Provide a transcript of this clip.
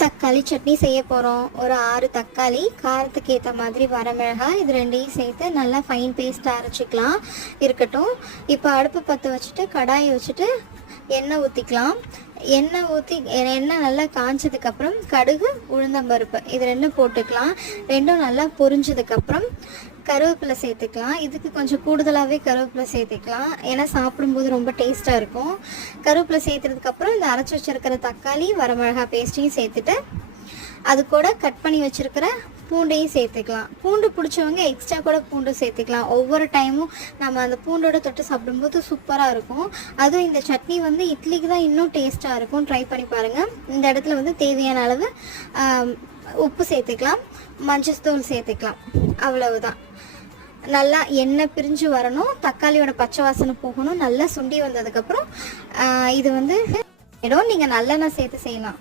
தக்காளி சட்னி செய்ய போகிறோம். ஒரு 6 தக்காளி, காரத்துக்கு ஏற்ற மாதிரி வரமிளகாய், இது ரெண்டையும் சேர்த்து நல்லா ஃபைன் பேஸ்ட்டாக அரைச்சிக்கலாம். இருக்கட்டும். இப்போ அடுப்பு பற்ற வச்சுட்டு கடாயை வச்சுட்டு எண்ணெய் ஊற்றிக்கலாம். எண்ணெய் நல்லா காய்ச்சதுக்கப்புறம் கடுகு, உளுந்தம்பருப்பு இது ரெண்டும் போட்டுக்கலாம். ரெண்டும் நல்லா பொரிஞ்சதுக்கப்புறம் கருவேப்பிலை சேர்த்துக்கலாம். இதுக்கு கொஞ்சம் கூடுதலாகவே கருவேப்பிலை சேர்த்துக்கலாம், ஏன்னா சாப்பிடும்போது ரொம்ப டேஸ்ட்டாக இருக்கும். கருவேப்பிலை சேர்த்துறதுக்கப்புறம் இந்த அரைச்சி வச்சுருக்கிற தக்காளி, வரமிளகாய் பேஸ்ட்டையும் சேர்த்துட்டு அது கூட கட் பண்ணி வச்சுருக்கிற பூண்டையும் சேர்த்துக்கலாம். பூண்டு பிடிச்சவங்க எக்ஸ்ட்ரா கூட பூண்டு சேர்த்துக்கலாம். ஒவ்வொரு டைமும் நம்ம அந்த பூண்டோட தொட்டு சாப்பிடும்போது சூப்பராக இருக்கும். அதுவும் இந்த சட்னி இட்லிக்கு தான் இன்னும் டேஸ்ட்டாக இருக்கும். ட்ரை பண்ணி பாருங்கள். இந்த இடத்துல தேவையான அளவு உப்பு சேர்த்துக்கலாம், மஞ்சள் சேர்த்துக்கலாம். அவ்வளவுதான். நல்லா எண்ணெய் பிரிஞ்சு வரணும், தக்காளியோட பச்சை வாசனை போகணும். நல்லா சுண்டி வந்ததுக்கப்புறம் இது நீங்கள் நல்லெண்ணெய் சேர்த்து செய்யலாம்.